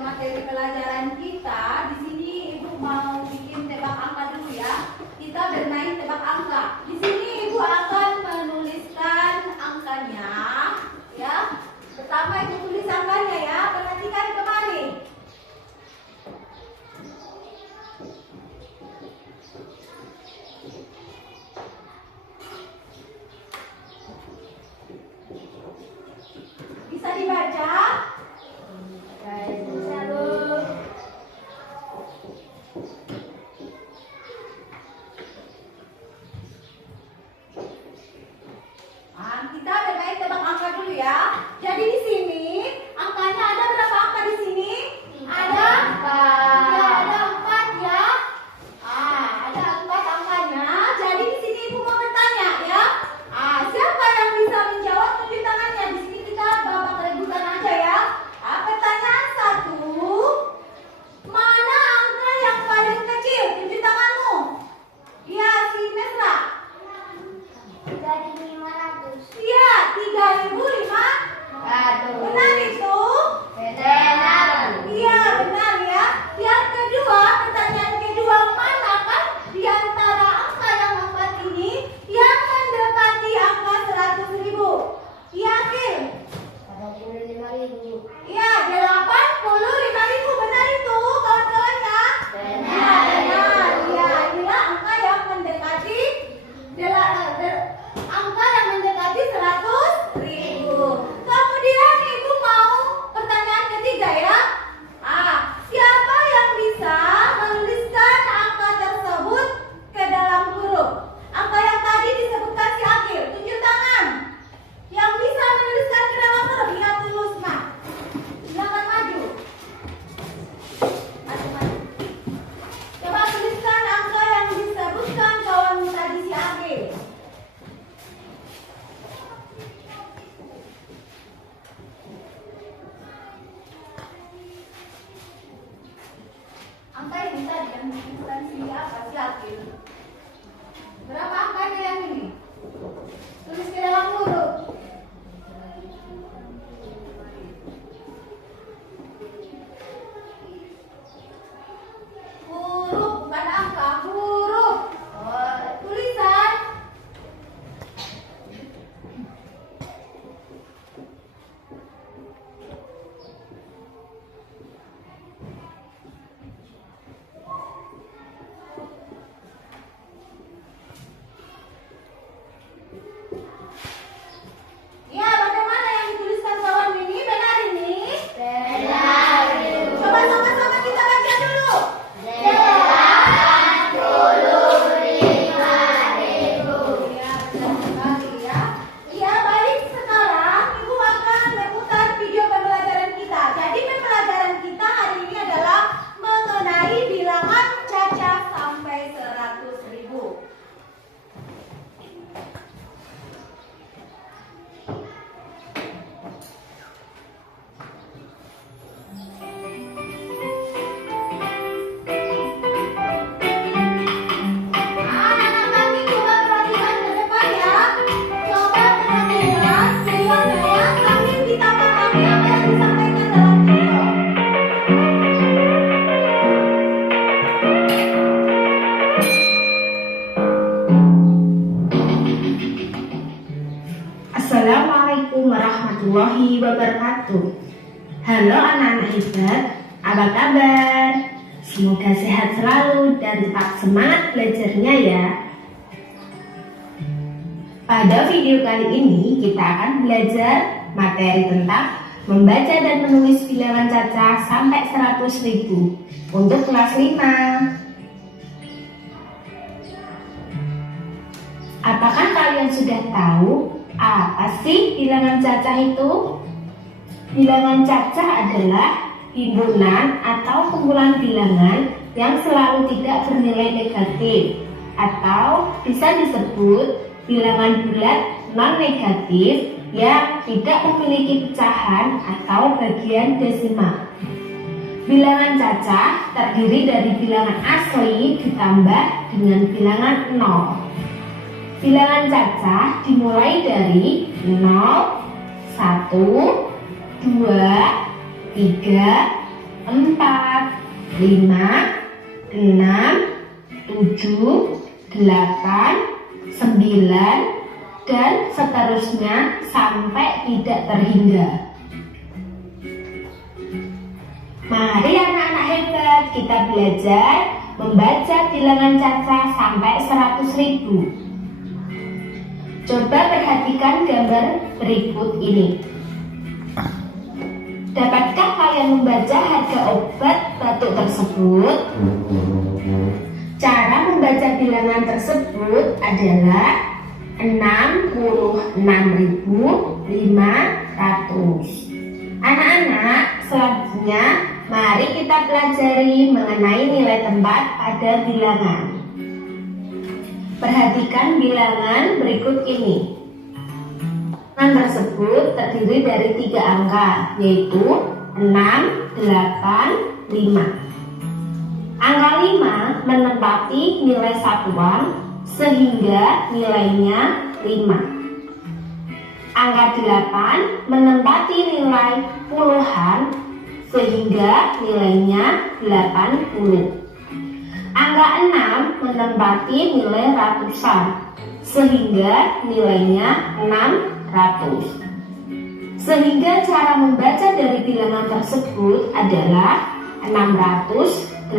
materi pelajaran kita. Di sini Ibu mau bikin tebak angka dulu ya. Kita bermain tebak angka. Di sini Ibu akan menuliskan angkanya, ya. Pertama Ibu tulis angkanya ya. Perhatikan kembali. Bisa dibaca? Kita bermain tebak angka dulu ya. Jadi di sini angkanya ada berapa angka di sini? Ada 4. Ya, ada 4 ya. Ada 4 angkanya. Jadi di sini Ibu mau bertanya ya. Siapa yang bisa menjawab, tunjuk tangannya. Di sini kita babak rebutan aja ya. Pertanyaan 1. Mana angka yang paling kecil? Tunjuk tanganmu. Ya, si Mesra. 3.500. Iya, 3.500. Benar itu? Benar. Iya, benar ya. Yang kedua, pertanyaan kedua, manakah di antara angka yang 4 ini yang mendekati angka 100.000? Yakin? 85.000. Iya, 85.000. Benar itu, kawan-kawannya? Benar. Benar. Iya, inilah angka yang mendekati angka yang mendekati 100.000. Kemudian Ibu mau pertanyaan ketiga ya. Siapa yang bisa menuliskan angka tersebut ke dalam huruf? Angka yang tadi disebutkan si Akil, tunjuk tangan. Yang bisa menuliskan ke dalam huruf, lihat dulu Usman. Silakan maju. Maju. Coba tuliskan angka yang disebutkan kawanmu tadi si Akil. Angka ini tadi yang disebutkan si apa? Si Akil. Berapa angkanya yang ini? Tulis ke dalam huruf. Huruf, bukan angka, huruf. Tulisan. Ya, bagaimana yang dituliskan kawan ini? Benar ini? Benar. Coba sama-sama kita baca dulu. 85.000. Ya, benar sekali ya. Iya, baik. Sekarang Ibu akan memutar video pembelajaran kita. Jadi pembelajaran kita hari ini adalah mengenai bilangan caca sampai 100.000. Anak-anak kami coba perhatikan ke depan ya. Coba perhatikan semuanya ya. Sambil kita pahami apa yang disampaikan dalam video. Assalamualaikum warahmatullahi wabarakatuh. Halo anak-anak hebat, apa kabar? Semoga sehat selalu dan tetap semangat belajarnya ya. Pada video kali ini kita akan belajar materi tentang membaca dan menulis bilangan caca sampai 100.000 untuk kelas 5. Apakah kalian sudah tahu apa sih bilangan cacah itu? Bilangan cacah adalah himpunan atau kumpulan bilangan yang selalu tidak bernilai negatif, atau bisa disebut bilangan bulat non-negatif yang tidak memiliki pecahan atau bagian desimal. Bilangan cacah terdiri dari bilangan asli ditambah dengan bilangan 0. Bilangan cacah dimulai dari 0, 1, 2, 3, 4, 5, 6, 7, 8, 9, dan seterusnya sampai tidak terhingga. Mari anak-anak hebat, kita belajar membaca bilangan Caca sampai 100.000. Coba perhatikan gambar berikut ini. Dapatkah kalian membaca harga obat batuk tersebut? Cara membaca bilangan tersebut adalah 66.500. Anak-anak, selanjutnya mari kita pelajari mengenai nilai tempat pada bilangan. Perhatikan bilangan berikut ini. Bilangan tersebut terdiri dari 3 angka, yaitu 6, 8, 5. Angka 5 menempati nilai satuan sehingga nilainya 5. Angka 8 menempati nilai puluhan sehingga nilainya 80. Angka 6 menempati nilai ratusan sehingga nilainya 600. Sehingga cara membaca dari bilangan tersebut adalah 685.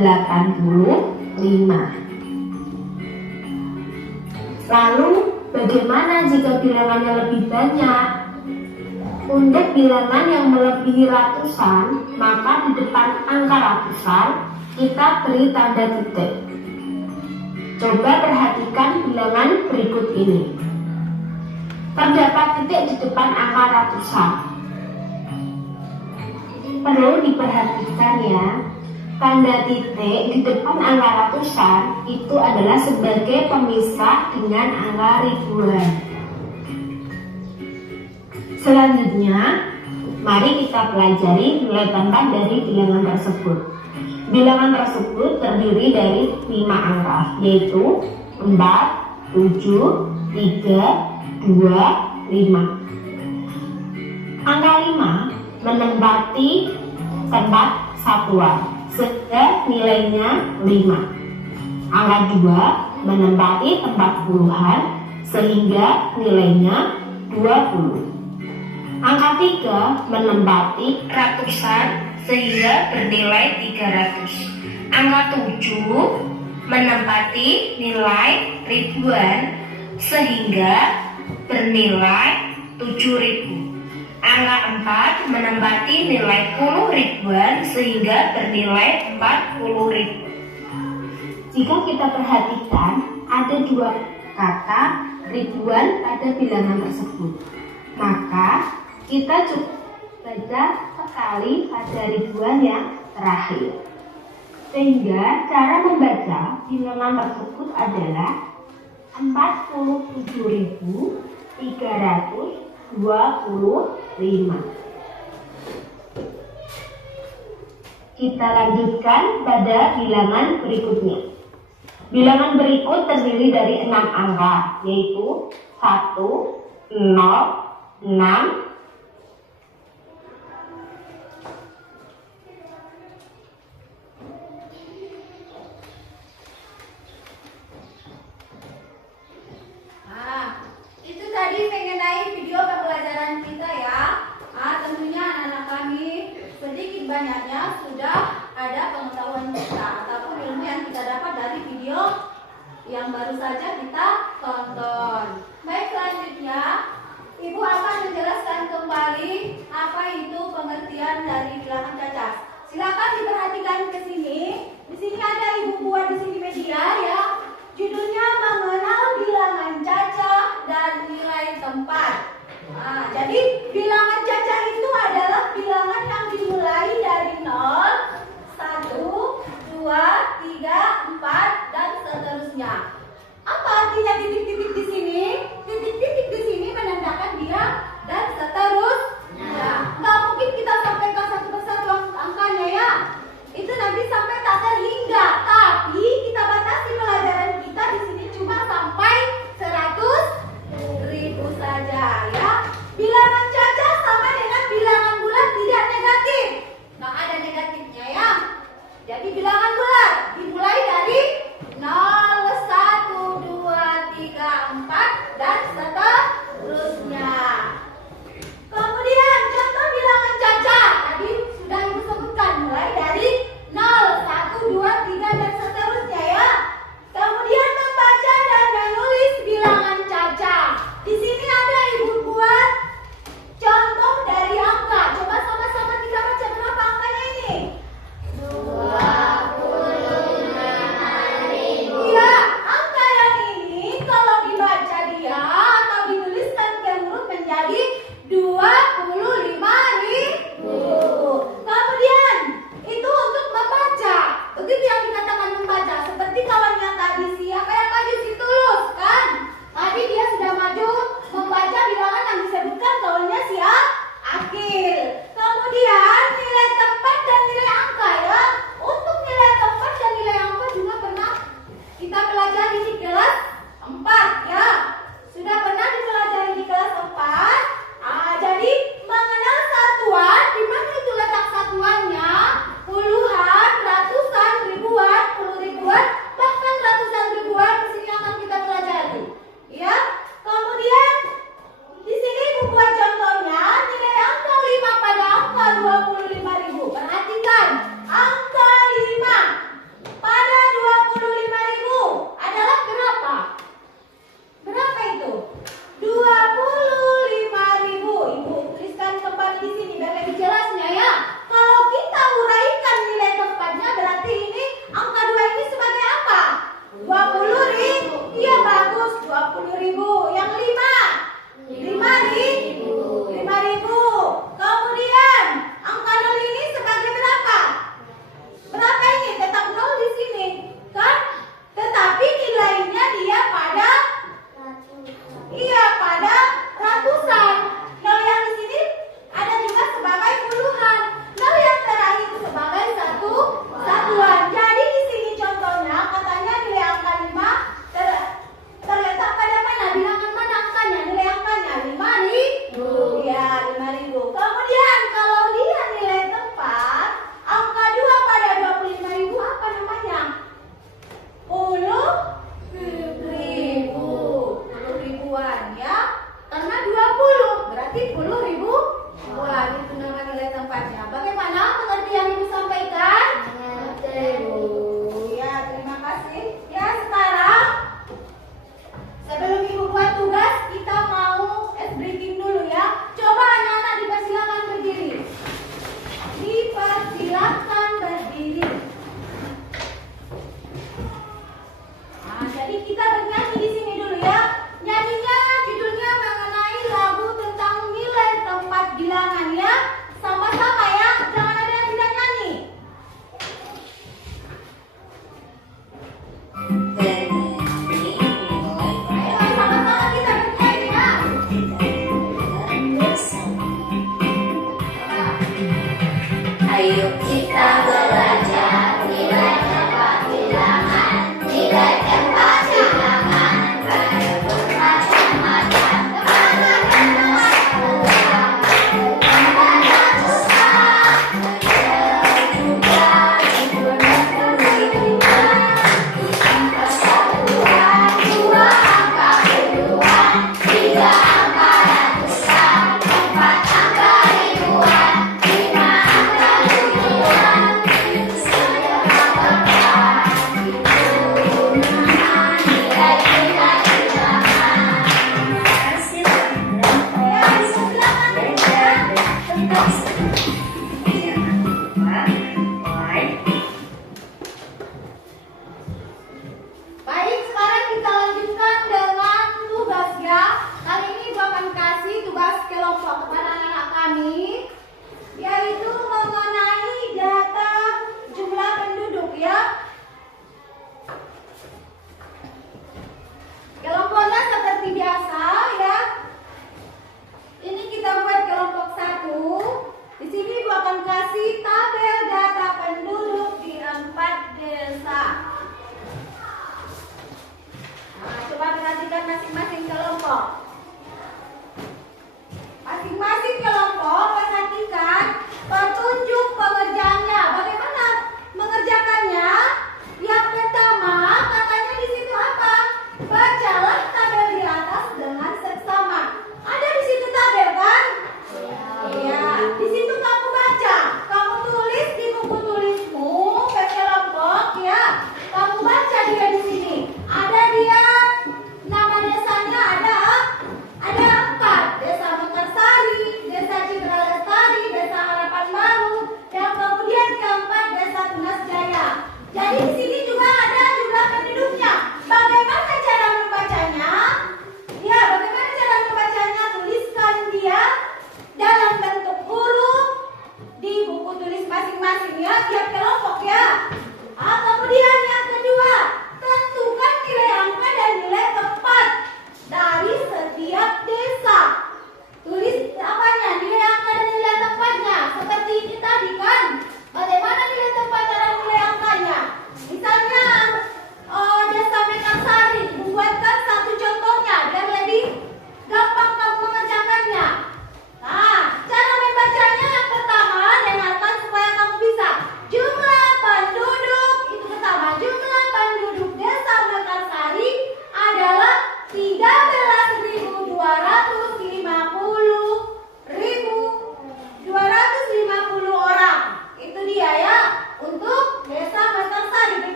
Lalu bagaimana jika bilangannya lebih banyak? Untuk bilangan yang melebihi ratusan, maka di depan angka ratusan kita beri tanda titik. Coba perhatikan bilangan berikut ini. Terdapat titik di depan angka ratusan. Perlu diperhatikan ya, tanda titik di depan angka ratusan itu adalah sebagai pemisah dengan angka ribuan. Selanjutnya, mari kita pelajari nilai tempat dari bilangan tersebut. Bilangan tersebut terdiri dari 5 angka, yaitu 4, 7, 3, 2, 5. Angka 5 menempati tempat satuan sehingga nilainya 5. Angka 2 menempati tempat puluhan sehingga nilainya 20. Angka 3 menempati ratusan sehingga bernilai 300. Angka 7 menempati nilai ribuan sehingga bernilai 7.000. Angka 4 menempati nilai puluh ribuan sehingga bernilai 40.000. Jika kita perhatikan, ada 2 kata ribuan pada bilangan tersebut. Maka kita cukup baca sekali pada ribuan yang terakhir. Sehingga cara membaca bilangan tersebut adalah 47.325. Kita lanjutkan pada bilangan berikutnya. Bilangan berikut terdiri dari 6 angka, yaitu 1, 0, 6, itu tadi mengenai video pembelajaran kita ya. Tentunya anak-anak kami sedikit banyaknya sudah ada pengetahuan kita ataupun ilmu yang kita dapat dari video yang baru saja kita tonton. Baik, selanjutnya Ibu akan menjelaskan kembali apa itu pengertian dari bilangan cacah. Silakan diperhatikan ke sini. Di sini ada Ibu buat di sini media ya. Judulnya mengenal bilangan cacah dan nilai tempat. Jadi bilangan cacah itu adalah bilangan yang dimulai dari 0, 1, 2, 3, 4 dan seterusnya. Apa artinya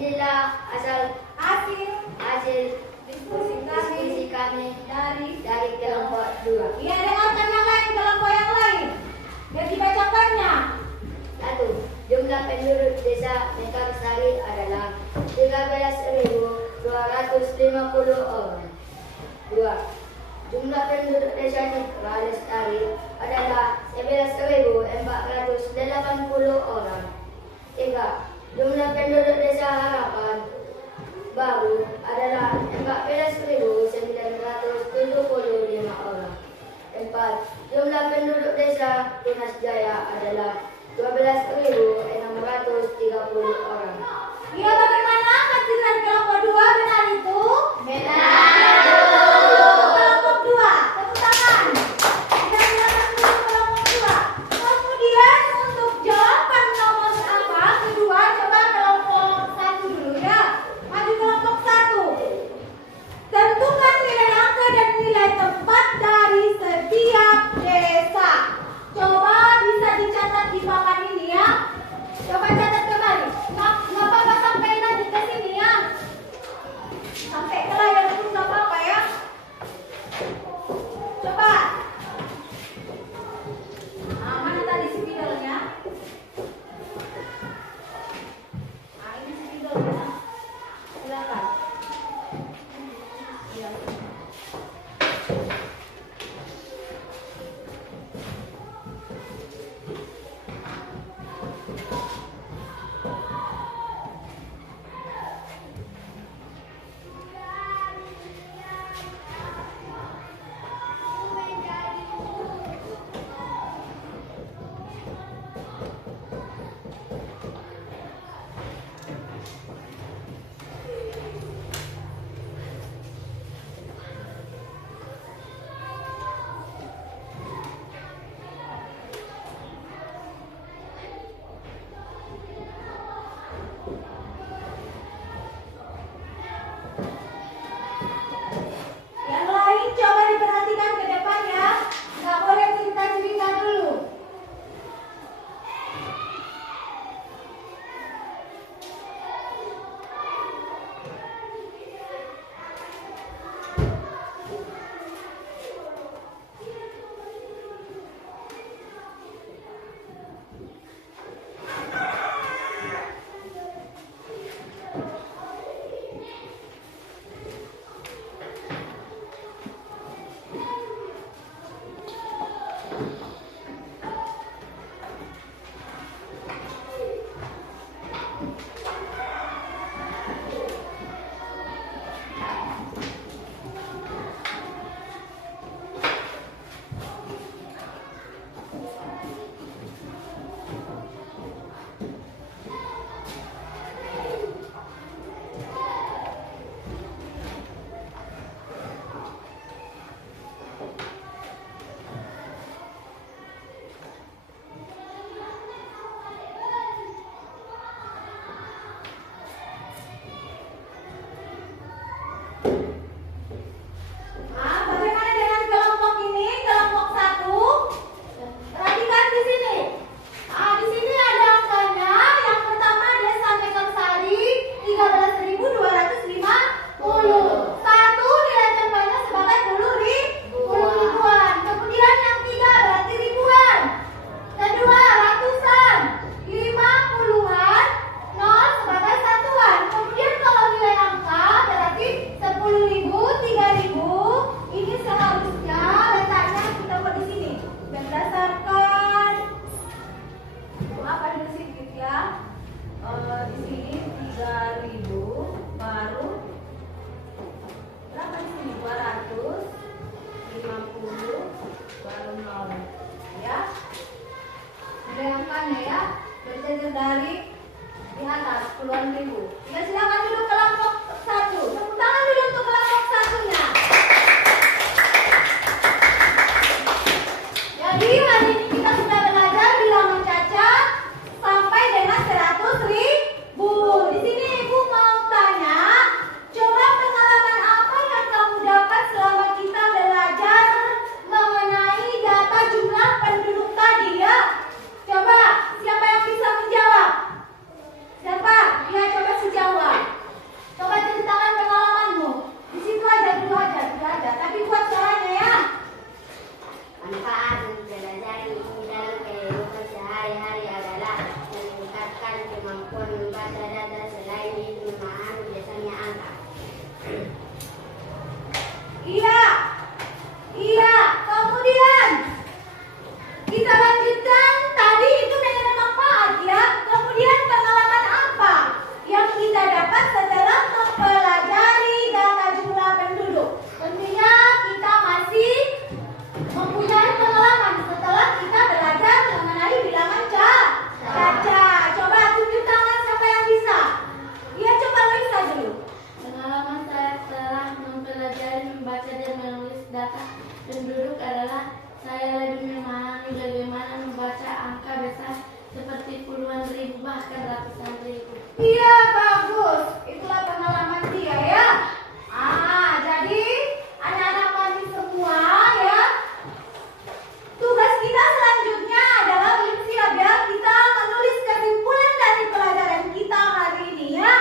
inilah hasil diskusi kami dari kelompok 2. Iya, dengarkan yang lain, kelompok yang lain. Biar dibacakannya. 1. Jumlah penduduk desa Mekarsari adalah 13.250 orang. 2. Jumlah penduduk desa Mekarsari adalah 11.480 orang. 3. Jumlah penduduk desa Harapan Baru adalah 14.975 orang. 4. Jumlah penduduk desa Tunas Jaya adalah 12.630 orang. Iya, bagaimana kecilan kelompok 2 benar itu? Benar. Kelompok 2, tepuk tangan. Kita silakan dulu kelompok 2. Kemudian untuk jawaban nomor apa? Kedua, coba kelompok 1 dulu ya. Maju kelompok 1. Tentukan nilai angka dan nilai tempat dari setiap desa. Coba bisa dicatat di papan ini ya. Coba catat kembali. Nggak apa-apa sampai nanti ke sini ya. Sampai ke layar pun nggak apa-apa ya. Coba. Nah, mana tadi spidolnya? Nah, ini spidolnya. Silakan. Iya. Yang lain coba diperhatikan ke depan ya. Nggak boleh cerita-cerita dulu. Bagaimana dengan kelompok ini? Kelompok 1. Perhatikan di sini. Di sini ada angkanya. Yang pertama Desa Mekarsari 13.250. 1 nilai tambahnya sebagai 10 ribuan. Kemudian yang 3 berarti ribuan. Kedua ratusan, 50-an, 0 sebagai satuan. Kemudian kalau nilai angka berarti 10.000, 3.000. Ini seharusnya letaknya kita buat di sini. Berdasarkan apa dulu sedikit ya. Di sini 3.000 baru berapa di sini? 250 baru 0 ya. Ada angkanya ya. Berjajar dari di atas puluhan ribu. Ya, silakan dulu kelompok 1. Tepuk tangan dulu untuk kelompok 1-nya. Jadi hari ini kita sudah belajar bilangan cacat sampai dengan 100.000. Di sini Ibu mau tanya, coba pengalaman apa yang kamu dapat selama kita belajar mengenai data jumlah penduduk tadi ya? Coba siapa yang bisa menjawab? Siapa? Ya, coba sejawab. membaca data selain itu memahami biasanya angka. Iya. Iya, kemudian kita lanjutkan. Tadi itu dengan manfaat ya. Kemudian pengalaman apa yang kita dapat setelah mempelajari data jumlah penduduk? Tentunya kita masih mempunyai pengalaman setelah kita belajar mengenai bilangan caca. Coba tunjuk tangan siapa yang bisa. Iya, coba Lisa dulu. Pengalaman saya setelah mempelajari membaca dan menulis data penduduk adalah saya lebih memahami bagaimana membaca angka besar seperti puluhan ribu bahkan ratusan ribu. Iya, bagus. Itulah pengalaman dia ya. Jadi anak-anak kami semua ya. Tugas kita selanjutnya adalah siap ya. Kita menulis kesimpulan dari pelajaran kita hari ini ya.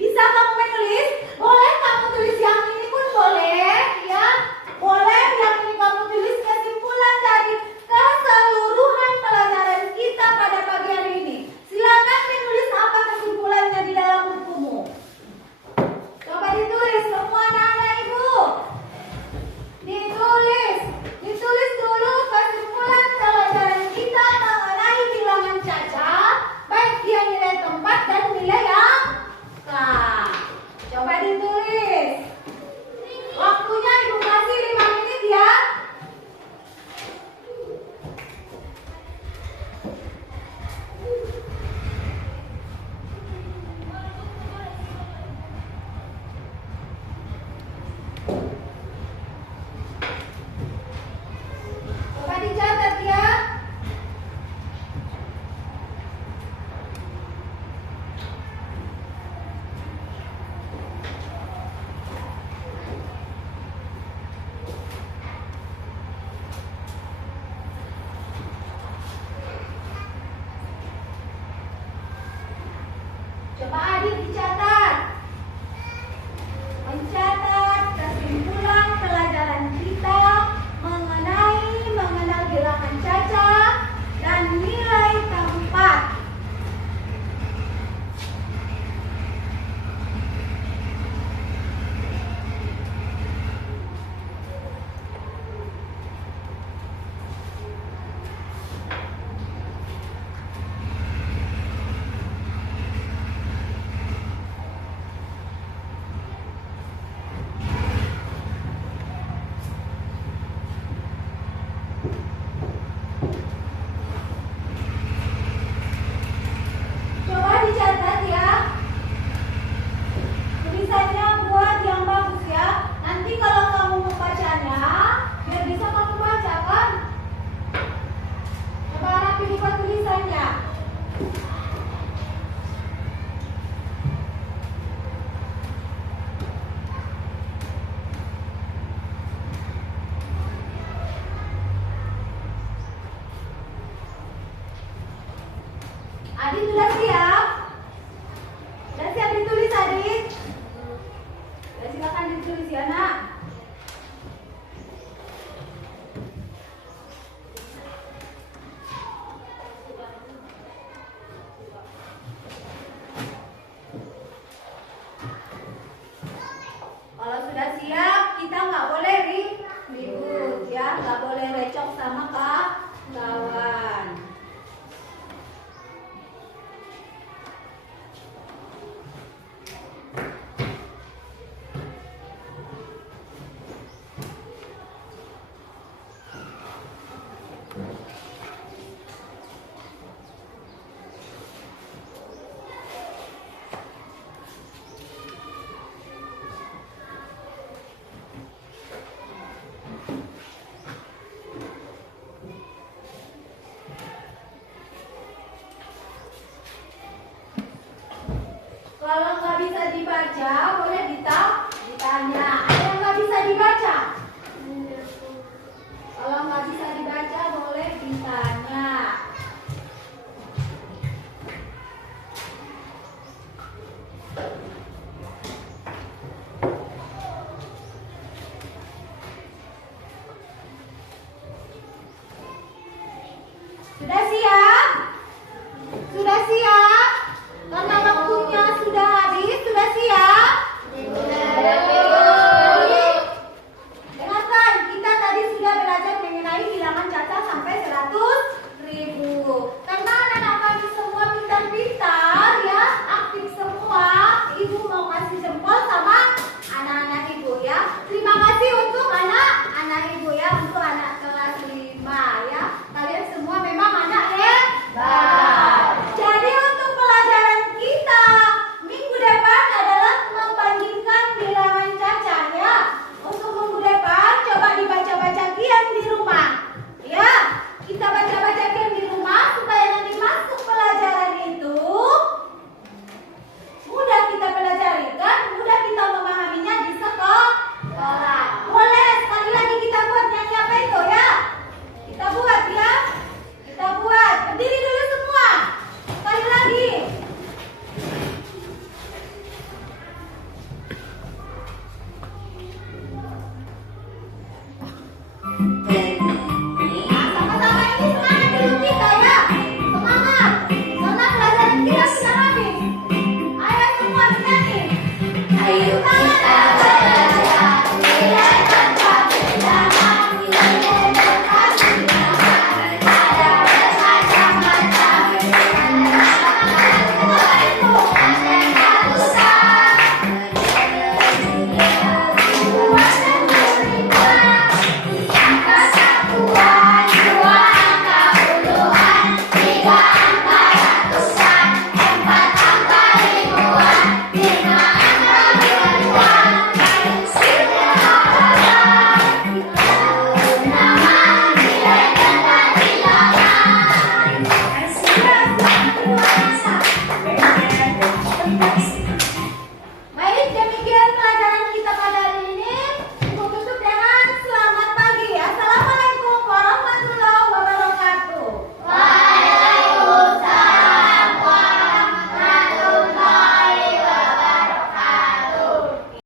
Bisa kamu menulis? Boleh kamu tulis yang ini pun boleh ya. Boleh yang ini kamu tulis kesimpulan dari keseluruhan pelajaran kita pada pagi hari ini. Silakan menulis apa kesimpulannya di dalam bukumu. Coba ditulis semua anak-anak ibu. Ditulis dulu kesimpulan pelajaran kita mengenai bilangan caca, baik dia nilai tempat dan nilai angka. Coba ditulis. Waktunya ibu kasih 5 menit ya. Coba dicatat ya. Coba adik dicatat. Mencatat kesimpulan pelajaran kita mengenai mengenal bilangan caca dan nilai tempat. Coba dicatat ya. Tulisannya buat yang bagus ya. Nanti kalau kamu membacanya, biar bisa kamu baca kan. Coba rapi buat tulisannya. Adik sudah siap? Sudah siap ditulis adik? Ya, silakan ditulis ya nak. Kalau sudah siap, kita nggak boleh ribut ya, nggak boleh recok sama kawan. Kalau nggak bisa dibaca, boleh ditanya. Ada yang nggak bisa dibaca?